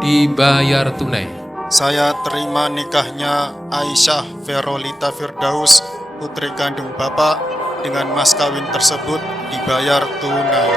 Dibayar tunai. Saya terima nikahnya Aisyah Verolita Firdaus, putri kandung Bapak, dengan mas kawin tersebut dibayar tunai.